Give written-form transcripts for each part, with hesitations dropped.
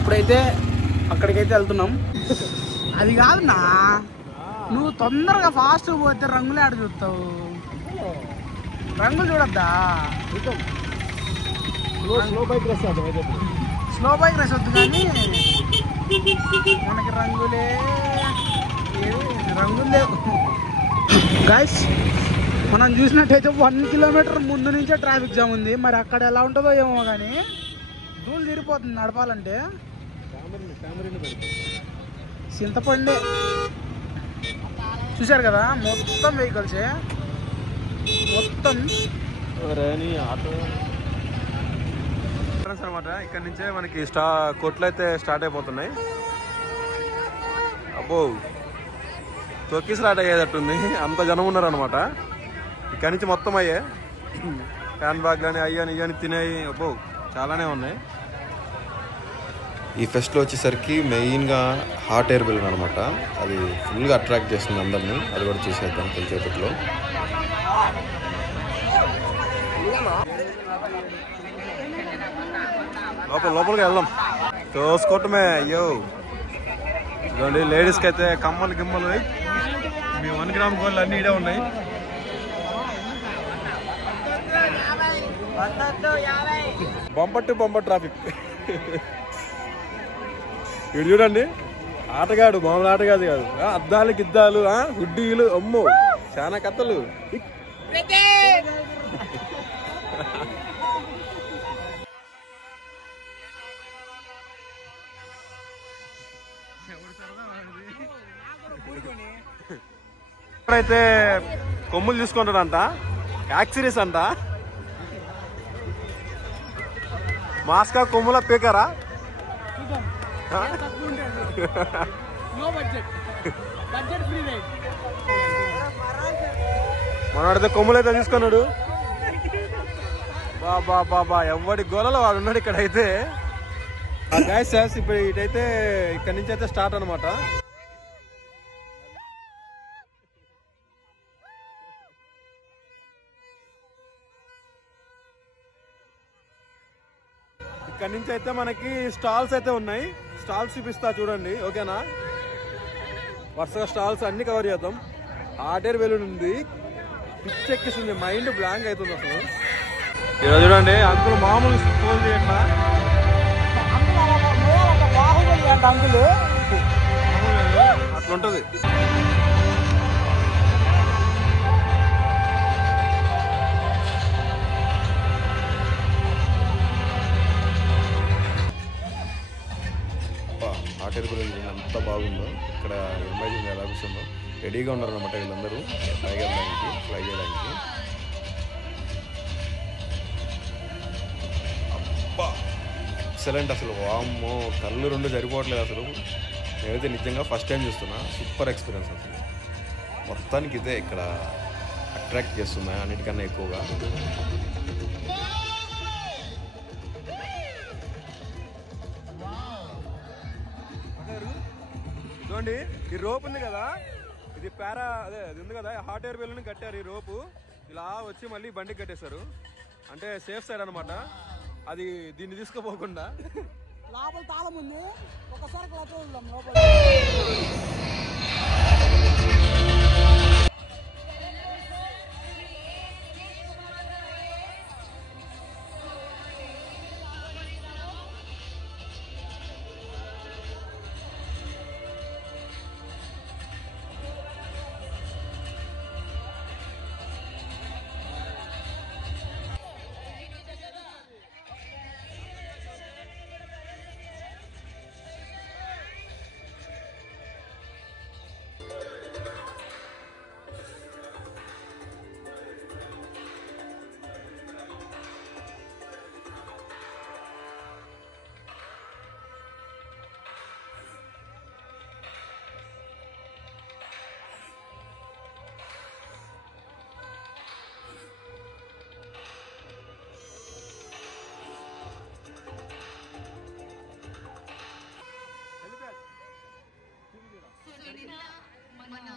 ఇప్పుడైతే అక్కడికైతే వెళ్తున్నాం. అది కాదునా, నువ్వు తొందరగా ఫాస్ట్ పోతే రంగులే ఆడ చూస్తావు. రంగులు చూడద్దా? స్లో బైక్ రేస్ వద్దు కానీ మనకి రంగులే లేవు గైస్. మనం చూసినట్టయితే 1 కిలోమీటర్ ముందు నుంచే ట్రాఫిక్ జామ్ ఉంది. మరి అక్కడ ఎలా ఉంటుందో ఏమో కానీ ధూళి తిరిగిపోతుంది నడపాలంటే. చింతపండే చూశారు కదా, మొత్తం వెహికల్సే మొత్తం అనమాట. ఇక్కడ నుంచే మనకి కొట్లు అయితే స్టార్ట్ అయిపోతున్నాయి. అబ్బో తొక్కి స్టార్ట్ అయ్యేటట్టుంది, అంత జనం ఉన్నారు అనమాట. ఇక్కడ నుంచి మొత్తం అయ్యే హ్యాండ్ బ్యాగ్లు అని అయ్యని ఇయ్యని తినేవి అబ్బో చాలానే ఉన్నాయి. ఈ ఫెస్ట్లో వచ్చేసరికి మెయిన్గా హాట్ ఎయిర్ బెలూన్ అనమాట. అది ఫుల్గా అట్రాక్ట్ చేస్తుంది అందరినీ. అది కూడా చూసేద్దాం కొంచెంసేపట్లో. లోపలికి వెళ్దాం, చూసుకోవటమే. అయ్యో ఇదిగోండి, లేడీస్కి అయితే కమ్మలు గిమ్మలు మీ 1 గ్రామ్ గోల్డ్ అన్నీ ఇడే ఉన్నాయి. Bumper to bumper traffic. ఇటు చూడండి, ఆటగాడు మామూలు ఆటగాడు కాదు. అద్దాలు గిద్దాలు హుడ్డీలు అమ్మో చాలా కథలు. ఇక్కడైతే కొమ్ములు తీసుకుంటాడంట, యాక్సిరీస్ అంట. మాస్కా కొమ్ముల పీకరా? మనవాడితే కొమ్ములు అయితే తీసుకున్నాడు. బాబా బాబా ఎవడి గోలలో వాడు ఉన్నాడు ఇక్కడైతే. గైస్ ఇప్పుడు ఇటైతే ఇక్కడ నుంచి అయితే స్టార్ట్ అనమాట. ఇక్కడ నుంచి అయితే మనకి స్టాల్స్ అయితే ఉన్నాయి. స్టాల్స్ చూపిస్తా చూడండి, ఓకేనా? వరుసగా స్టాల్స్ అన్ని కవర్ చేద్దాం. హాట్ ఎయిర్ బెలూన్ ఉంది, పిచ్చెక్కిస్తుంది, మైండ్ బ్లాంక్ అవుతుంది అసలు. ఇలా చూడండి, అంకుల్ మామూలు ఫోన్ చేయట్లా, అట్లుంటది. హాట్ ఎయిర్ బెలూన్ ఎంత బాగుందో. ఇక్కడ ఇమాజిన్ ఎలా కూర్చుందో రెడీగా ఉన్నారు అనమాట వీళ్ళందరూ ఫ్లై చేయడానికి. అబ్బా ఎక్సలెంట్ అసలు. వామ్మో కళ్ళు 2 సరిపోవట్లేదు అసలు. నేనైతే నిజంగా ఫస్ట్ టైం చూస్తున్నా. సూపర్ ఎక్స్పీరియన్స్ అసలు. మొత్తానికి ఇదే ఇక్కడ అట్రాక్ట్ చేస్తున్నా అన్నిటికన్నా ఎక్కువగా. చూడండి, ఈ రోప్ ఉంది కదా, ఇది అది ఉంది కదా, హాట్ ఎయిర్ బెలూన్ కట్టారు. ఈ రోపు ఇలా వచ్చి మళ్ళీ బండికి కట్టేశారు, అంటే సేఫ్ సైడ్ అనమాట. అది దీన్ని తీసుకుపోకుండా. లోపల తాళం ఉంది, ఒకసారి లోపల.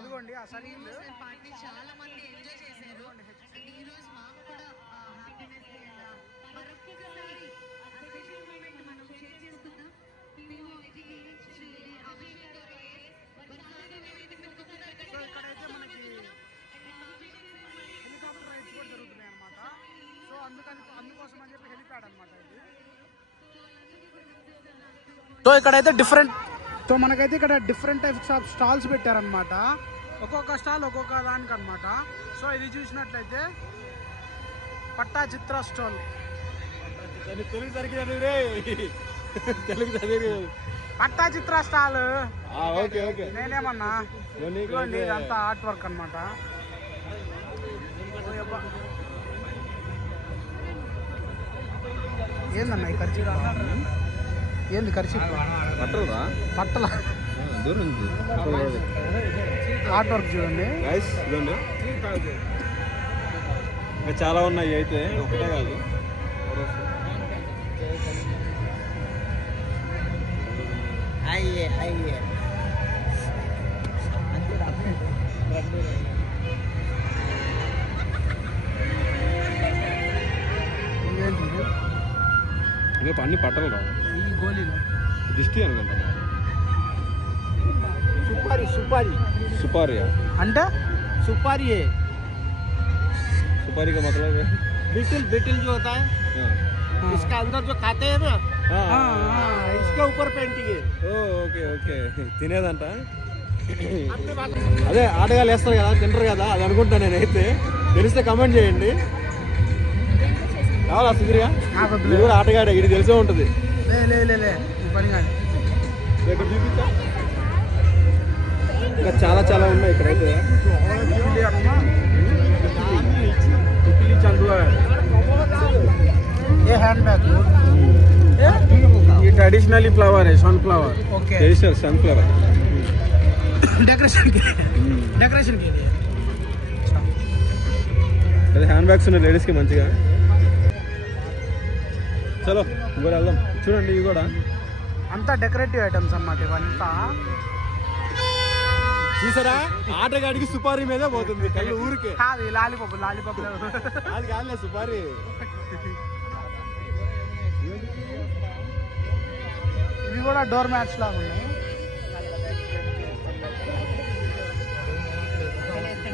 అదిగోండి అసలు చాలా మంది ఎంజాయ్ చేశారు. ఈ రోజు మాకు కూడా హ్యాపీనెస్ మరొకసారి స్పెషల్ మూమెంట్ మనం షేర్ చేసుకుందాం. అందుకోసం అని చెప్పి హెలిప్యాడ్ అనమాట ఇది. సో ఇక్కడైతే మనకైతే ఇక్కడ డిఫరెంట్ టైప్స్ ఆఫ్ స్టాల్స్ పెట్టారనమాట. ఒక్కొక్క స్టాల్ ఒక్కొక్క దానికి అనమాట. సో ఇది చూసినట్లయితే పట్టా చిత్ర స్టాల్. తెలుగు చదివి పట్టా చిత్ర స్టాల్. Okay okay. నేనేమన్నా ఇదంతా ఆర్ట్ వర్క్ అనమాట. ఏందన్నా ఈ ఖర్చు? ఏంది ఖర్చు? పట్టల ఆర్ట్ వర్క్ చూడండి. ఇంకా చాలా ఉన్నాయి అయితే, ఒకటే కాదు. ఇంకా అన్ని పట్టలు రా. ఈ గోళీలు దిష్టి అనుకుంటా. सुपारी अंडा सुपारी है. सुपारी का मतलब है बिटिल जो होता है, इसका अंदर जो खाते हैं ना, इसके ऊपर पेंटिंग है. Okay okay. తినేదంట. అదే ఆటగాళ్ళు వేస్తారు కదా, తింటారు కదా, అది అనుకుంటా నేనైతే. తెలిస్తే కమెంట్ చేయండి. కావాలా సుధీర్గా? మీరు కూడా ఆటగాడే, ఇది తెలిసే ఉంటుంది. చూపించా. ఇంకా చాలా చాలా ఉన్నాయి ఇక్కడైతే. ये ट्रेडिशनली फ्लावर है, sunflower. Okay. Traditional sunflower decoration के लिए. అదే హ్యాండ్ బ్యాగ్స్ ఉన్నాయి లేడీస్కి మంచిగా. చలో ఇంకోటి వెళ్దాం. చూడండి ఇవి కూడా అంతా డెకరేటివ్ ఐటమ్స్ అన్నమాట. ఇవంతా చూసారా, ఆటగాడికి సుపారీ మీదే పోతుంది కళ్ళు ఊరికే. కాదు లాలీపాప్ అది కాదులే సుపారీ. ఇవి కూడా డోర్ మ్యాట్స్ లాగా ఉన్నాయి.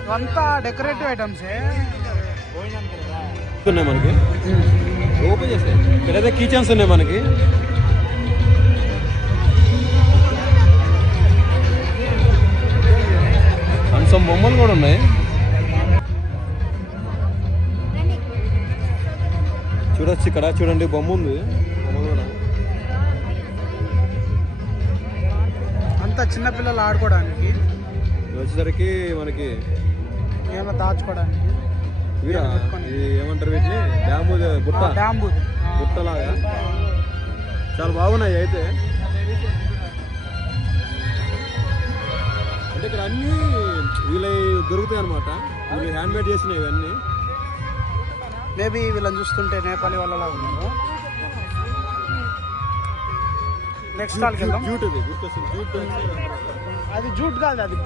ఇవంతా డెకరేటివ్ ఐటమ్సే ఉన్నాయి మనకి. ఓపెన్ చేస్తాయి. ఇక్కడైతే కిచెన్స్ ఉన్నాయి మనకి. అంసం బొమ్మలు కూడా ఉన్నాయి. చూడొచ్చు ఇక్కడ. చూడండి బొమ్మ ఉంది. బొమ్మ కూడా అంతా చిన్నపిల్లలు ఆడుకోవడానికి. వచ్చేసరికి మనకి ఏమో దాచుకోవడానికి. వీరా ఇది ఏమంటారు వీటిని? బ్యాంబూ బుట్ట. బ్యాంబూ బుట్టలాగా చాలా బాగున్నాయి అయితే. అంటే ఇక్కడ అన్నీ వీళ్ళ దొరుకుతాయి అనమాట. వీళ్ళు హ్యాండ్ మేడ్ చేసినవి ఇవన్నీ. మేబీ వీళ్ళని చూస్తుంటే నేపాలి వాళ్ళలా ఉన్నారు. నెక్స్ట్ స్టాల్కి వెళ్దాం. జూట్ అది గుర్తొస్తుంది. జూట్ అది జూట్ కాదు, అది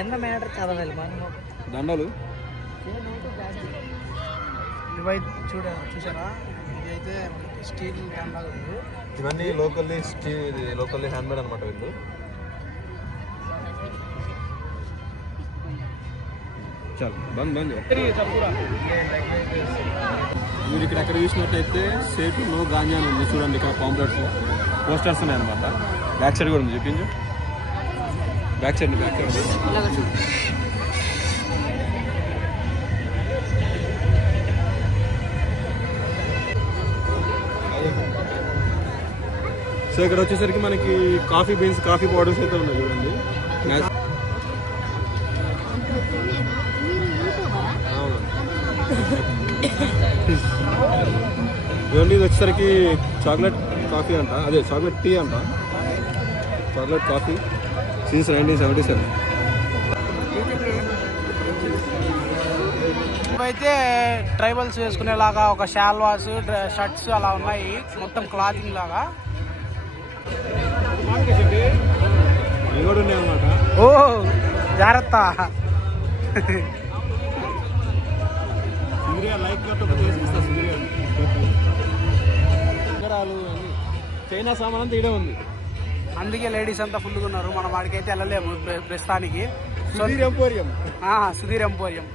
ఎంత మ్యాటర్ చదవాలి మనం. దండలు ఇవై చూసారా? ఇదైతే స్టీల్ దండలాగా ఉంది. ఇవన్నీ లోకల్లీ లోకల్లీ హ్యాండ్ మేడ్ అనమాట వీళ్ళు. చాలు బంద్ మీరు ఇక్కడ ఎక్కడ చూసినట్టయితే సేటు నో గాంజా అని ఉంది. చూడండి ఇక్కడ పాంప్లెట్స్ పోస్టర్స్ ఉన్నాయి అనమాట. బ్యాక్ సైడ్ కూడా ఉంది. చూపించు బ్యాక్ సైడ్. సో ఇక్కడ వచ్చేసరికి మనకి కాఫీ బీన్స్, కాఫీ పౌడర్స్ అయితే ఉన్నాయి. చూడండి చూడండి. ఇది వచ్చేసరికి చాక్లెట్ కాఫీ అంట, అదే చాక్లెట్ టీ అంట. Chocolate coffee since 1977. ఇవైతే ట్రైబల్స్ వేసుకునేలాగా ఒక షాల్వాస్, షర్ట్స్ అలా ఉన్నాయి. మొత్తం క్లాతింగ్ లాగా. ఇవి కూడా ఉన్నాయి అన్నమాట. ఓ జాగ్రత్త. చైనా సామాన్ అంతా ఇడే ఉంది. అందుకే లేడీస్ అంతా ఫుల్గా ఉన్నారు. మనం వాడికైతే వెళ్ళలేము ప్రస్తుతానికి. సుధీర్ ఎంపోరియం.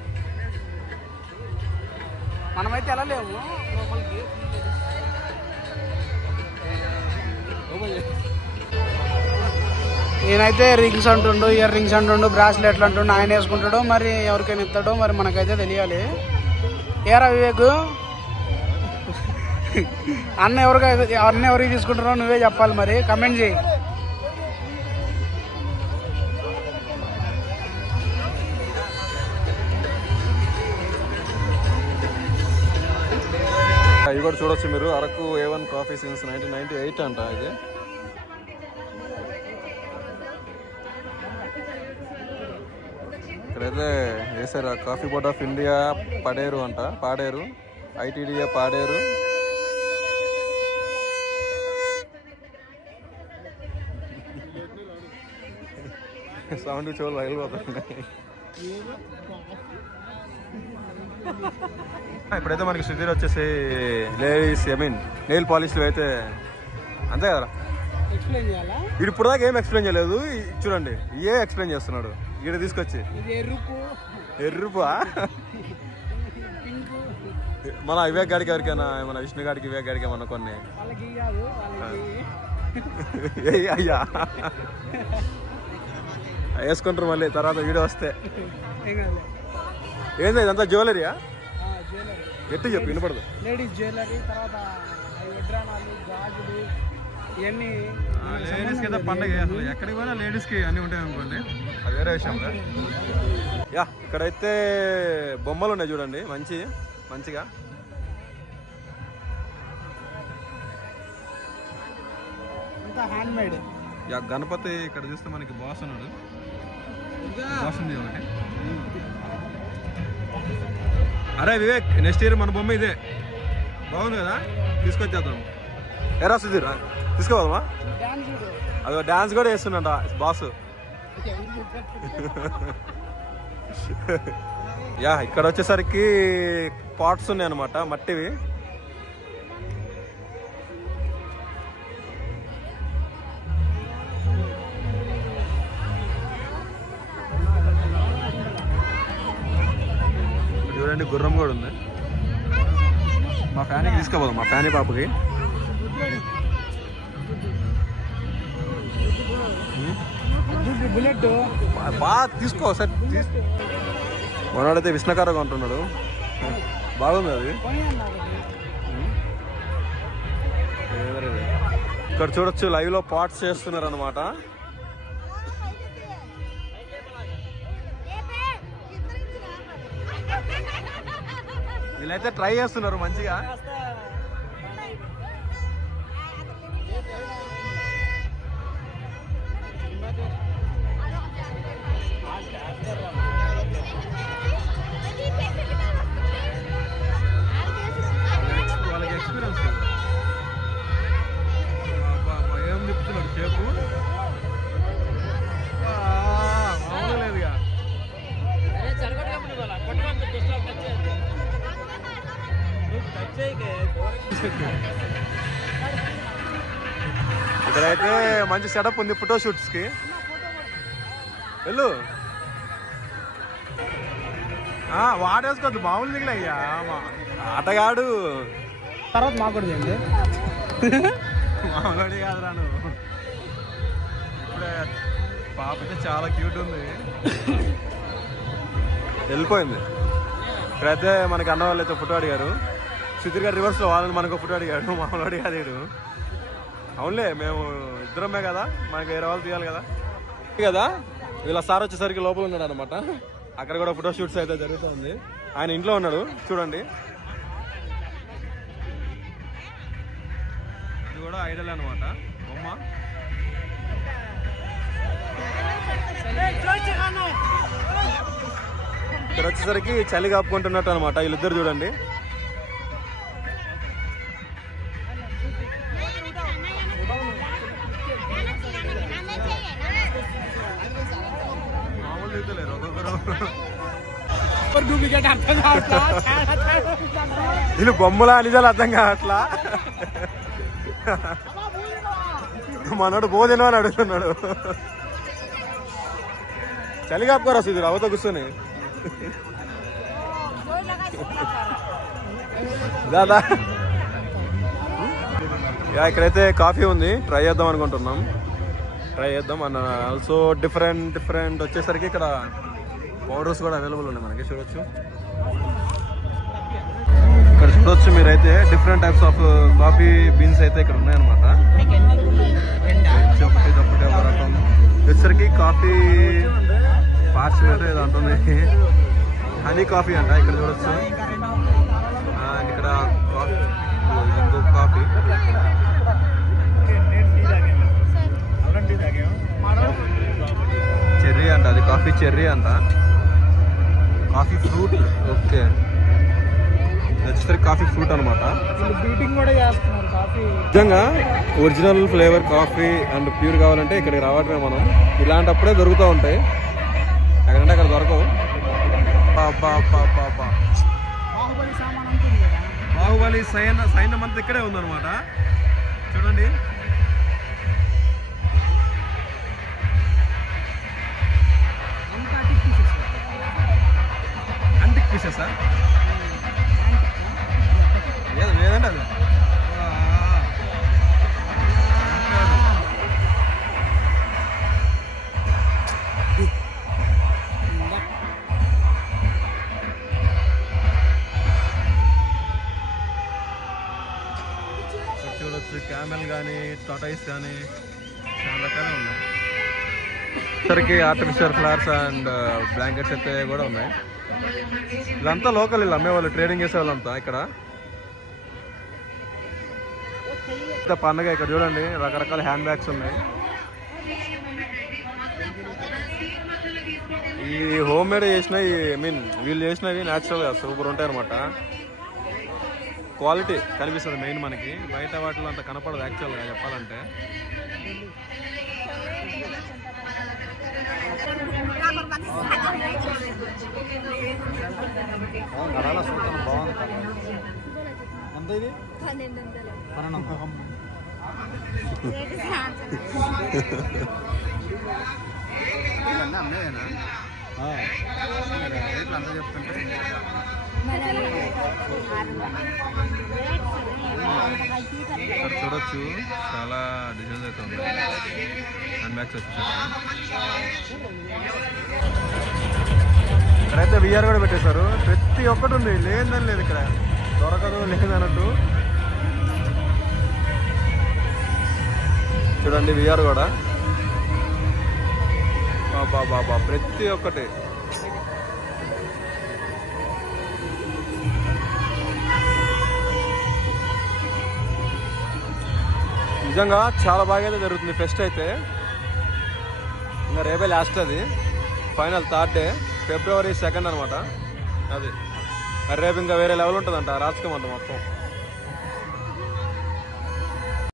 మనమైతే వెళ్ళలేము లోపలికి. నేనైతే రింగ్స్ అంటుండు, ఇయర్ రింగ్స్ అంటుండు, బ్రాస్లెట్లు అంటుండు. ఆయన వేసుకుంటాడో మరి ఎవరికైనా ఇస్తాడో మరి మనకైతే తెలియాలి. ఏరా వివేక్, అన్న ఎవరికి తీసుకుంటారో నువ్వే చెప్పాలి, మరి కమెంట్ చేయి. ఇవి కూడా చూడొచ్చు మీరు. అరకు A1 కాఫీ సిన్స్ 1998 అంట ఇది. ఇక్కడైతే వేసారు coffee board of India Paderu అంట, పాడేరు, ITDA పాడేరు. సౌండ్ చూడాలి వెళ్ళిపోతుంది. ఇప్పుడైతే మనకి సుధీర్ వచ్చేసి లేడీస్ నెయిల్ పాలిష్లు అయితే అంతే కదా. వీడు ఇప్పుడు దాకా ఏం ఎక్స్ప్లెయిన్ చేయలేదు, చూడండి ఏ ఎక్స్ప్లెయిన్ చేస్తున్నాడు వీడు తీసుకొచ్చి. ఎర్రుపా మన వివేక్ గాడికి ఎవరికైనా, మన విష్ణు గాడికి వివేక్ గాడికి ఏమన్నా కొన్ని అయ్యా వేసుకుంటారు మళ్ళీ తర్వాత వీడియో వస్తే. ఏంది ఇదంతా జ్యువెలరీయా? ఎట్టు చెప్పు వినపడదు. లేడీస్ జ్యువెలరీ, తర్వాత వడ్రానాలు, గాజులు, ఇవన్నీ లేడీస్కి అయితే పండగ. అసలు ఎక్కడికి పోయినా లేడీస్కి అన్నీ ఉంటాయి అనుకోండి, అది వేరే విషయం. యా ఇక్కడైతే బొమ్మలు ఉన్నాయి చూడండి మంచిగా. Hand made. యా గణపతి ఇక్కడ చూస్తే మనకి బాస్ ఉన్నాడు, బాస్ ఉంది ఒకటి. అరే వివేక్, నెక్స్ట్ ఇయర్ మన బొమ్మ ఇదే, బాగుంది కదా, తీసుకొచ్చేద్దాం. ఎరా సుధీర్ తీసుకోవాలమ్మా. అదో డాన్స్ కూడా వేస్తున్నట బాసు. యా ఇక్కడ వచ్చేసరికి పాట్స్ ఉన్నాయి అనమాట, మట్టివి. చూడండి గుర్రం కూడా ఉంది. మా ఫ్యానికి తీసుకోపోదాం, మా ఫ్యానీ పాపకి. బుల్లెట్ బాగా తీసుకో సార్. మనవాడైతే విష్ణకారంగా ఉంటున్నాడు, బాగుంది అది. ఇక్కడ చూడొచ్చు లైవ్ లో పాట్స్ చేస్తున్నారు అనమాట. వీళ్ళైతే ట్రై చేస్తున్నారు మంచిగా. వాళ్ళకి ఎక్స్పీరియన్స్ ఏం చెప్తున్నాడు చేపు లేదుగా. ఇక్కడైతే మంచి సెటప్ ఉంది ఫోటో షూట్స్ కి. వెళ్ళు వాడేసుకోవద్దు, మామూలు దిగులయ్యా ఆటగాడు. తర్వాత మాకు కూడా చేయండి, మామూలు కాదు రాను. ఇప్పుడే పాప అయితే చాలా క్యూట్ ఉంది, వెళ్ళిపోయింది. ఇక్కడైతే మనకి అన్న వాళ్ళు అయితే ఫోటో అడిగారు. సుధీర్ గారు రివర్స్లో వాళ్ళని మనకు ఫోటో అడిగాడు, మామూలు అడిగాడు. అవునులే మేము ఇద్దరమే కదా, మనకి వేరే వాళ్ళు తీయాలి కదా. వీళ్ళ సార్ వచ్చేసరికి లోపల ఉన్నాడు అనమాట. అక్కడ కూడా ఫోటో షూట్స్ అయితే జరుగుతుంది. ఆయన ఇంట్లో ఉన్నాడు చూడండి. ఇది కూడా ఐడల్ అనమాట బొమ్మ. ఇక్కడ వచ్చేసరికి చలి కాపుకుంటున్నట్టు అనమాట వీళ్ళిద్దరు చూడండి. మామూలు దిగుతలేరు ఒక్కొక్కరు. వీళ్ళు బొమ్మలా నిజాలు అర్థం కావట్లా. మనోడు భోజనం అని అడుగుతున్నాడు. చలి కాపుకోరా ఇది రవ్వతో కూర్చొని దాదా ఇక్కడైతే కాఫీ ఉంది, ట్రై చేద్దాం అనుకుంటున్నాం. ట్రై చేద్దాం అండ్ ఆల్సో డిఫరెంట్ వచ్చేసరికి ఇక్కడ పౌడర్స్ కూడా అవైలబుల్ ఉన్నాయి మనకి. చూడొచ్చు ఇక్కడ చూడొచ్చు మీరైతే different types of coffee beans అయితే ఇక్కడ ఉన్నాయన్నమాట. ఒకటి ఒక రకం వచ్చేసరికి కాఫీ పార్చ్మెంట్ ఏదో అంటుంది, హనీ కాఫీ అంట. ఇక్కడ చూడొచ్చు అండ్ ఇక్కడ ఇంకో కాఫీ చెర్రీ అంట, అది కాఫీ చెర్రీ అంట, కాఫీ ఫ్రూట్. ఓకే వచ్చేసరికి కాఫీ ఫ్రూట్ అనమాట. నిజంగా original flavour coffee and pure కావాలంటే ఇక్కడికి రావడమే మనం. ఇలాంటప్పుడే దొరుకుతూ ఉంటాయి, ఎక్కడంటే అక్కడ దొరకవు. బాహుబలి సైన్యం అంతా ఇక్కడే ఉందన్నమాట. చూడండి అంటిక్ పీసెస్ లేదంటే అది చూడొచ్చు. క్యామెల్ కానీ టాటాయిస్ కానీ చాలా రకాలు ఉన్నాయి. సరికి ఆర్టిఫిషియల్ ఫ్లవర్స్ అండ్ బ్లాంకెట్స్ అయితే కూడా ఉన్నాయి. ఇదంతా లోకల్, వీళ్ళు అమ్మేవాళ్ళు, ట్రేడింగ్ చేసే వాళ్ళంతా ఇక్కడ. పండగ ఇక్కడ చూడండి రకరకాల హ్యాండ్ బ్యాగ్స్ ఉన్నాయి. ఈ హోమ్ మేడ్ చేసినవి, వీళ్ళు చేసినవి న్యాచురల్గా సూపర్ ఉంటాయి అనమాట. క్వాలిటీ కనిపిస్తుంది మెయిన్ మనకి, బయట వాటిలో అంత కనపడదు యాక్చువల్గా చెప్పాలంటే. ఎంత ఇది? 1200. అమ్మేనా అంతా చెప్తుంటే చూడొచ్చు చాలా డిజైన్స్ అయితే ఉన్నాయి. హ్యాండ్ బ్యాగ్స్ వచ్చేసరికి ఇక్కడైతే విఆర్ కూడా పెట్టేశారు. ప్రతి ఒక్కటి ఉంది, లేదని లేదు ఇక్కడ, దొరకదు లేదన్నట్టు. చూడండి విఆర్ కూడా బాబా ప్రతి ఒక్కటి. నిజంగా చాలా బాగా అయితే జరుగుతుంది ఫెస్ట్ అయితే. ఇంకా రేపే లాస్ట్, అది final 3rd day, February 2nd అనమాట. అది రేపు ఇంకా వేరే లెవెల్ ఉంటుందంట, రాజకీయం అంట మొత్తం.